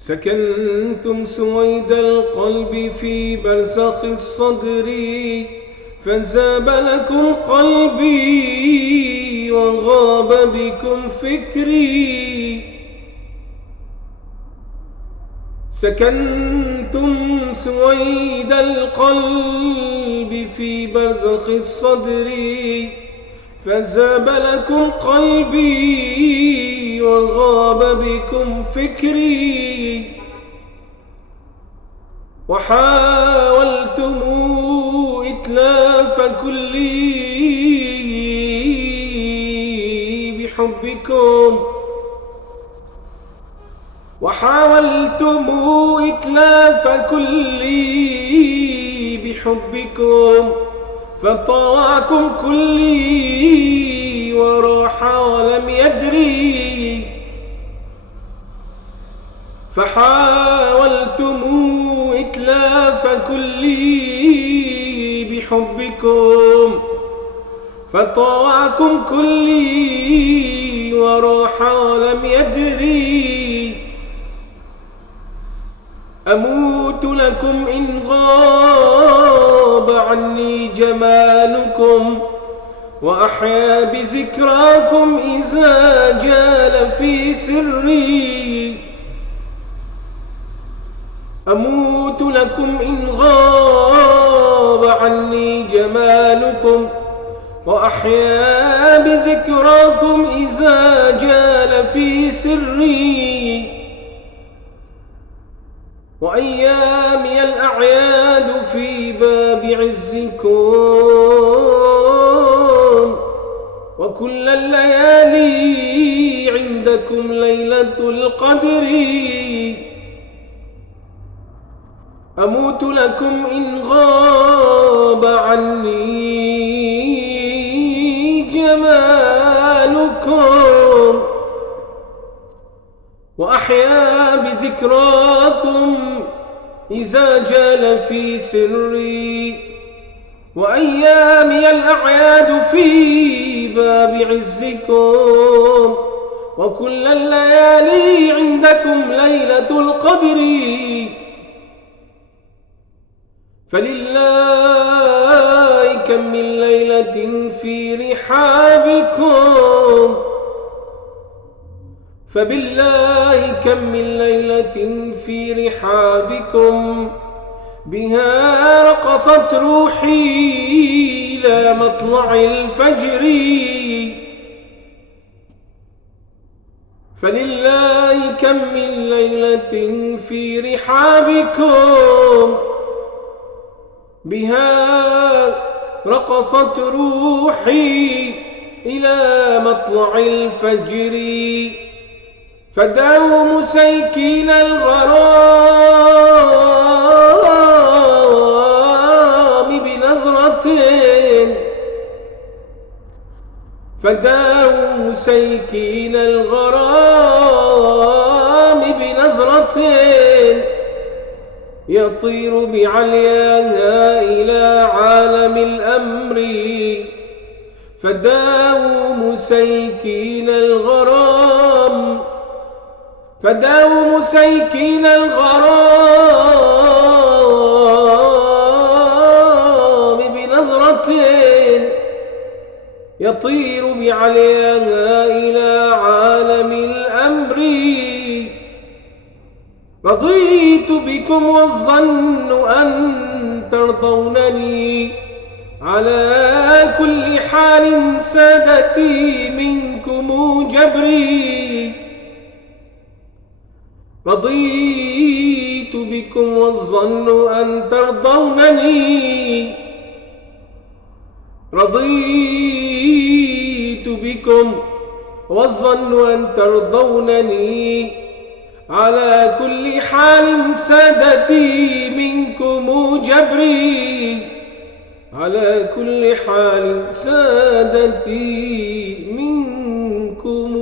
سكنتم سويد القلب في برزخ الصدر، فانزاب لكم قلبي وغاب بكم فكري. سكنتم سويد القلب في برزخ الصدر، فانزاب لكم قلبي وغاب بكم فكري. وحاولتم إتلاف كلي بحبكم، وحاولتم إتلاف كلي بحبكم، فطاعكم كلي وراح ولم يدري. فحاولتم إتلاف كلي بحبكم، فطاعكم كلي وراح ولم يدري. أموت لكم إن غاب عني جمالكم، وأحيا بذكراكم إذا جال في سري. أموت لكم إن غاب عني جمالكم، وأحيا بذكراكم إذا جال في سري. وأيامي الأعياد في باب عزكم، وكل الليالي عندكم ليلة القدر. أموت لكم إن غاب عني جمالكم، وأحيا بذكراكم إذا جال في سري. وأيامي الأعياد في باب عزكم، وكل الليالي عندكم ليلة القدر. فلله كم من ليلة في رحابكم، فبالله كم من ليلة في رحابكم، بها رقصت روحي إلى مطلع الفجر. فلله كم من ليلة في رحابكم، بها رقصت روحي إلى مطلع الفجر. فداوم سيكين الغرام بنظرة، فداوم سيكين الغرام بنظرة، يطير بعلياها إلى عالم الأمر. فداوم سيكين الغرام، فداوم سيكين الغرام بنظرة، يطير بعلياها إلى عالم الأمر. رضيت بكم والظن أن ترضونني، على كل حال سادتي منكم جبري. رضيت بكم والظن أن ترضونني، رضيت بكم والظن أن ترضونني، على كل حال سادتي منكم جبري. على كل حال سادتي منكم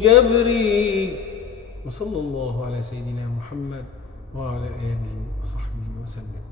جبري. وصلى الله على سيدنا محمد وعلى آله وصحبه وسلم.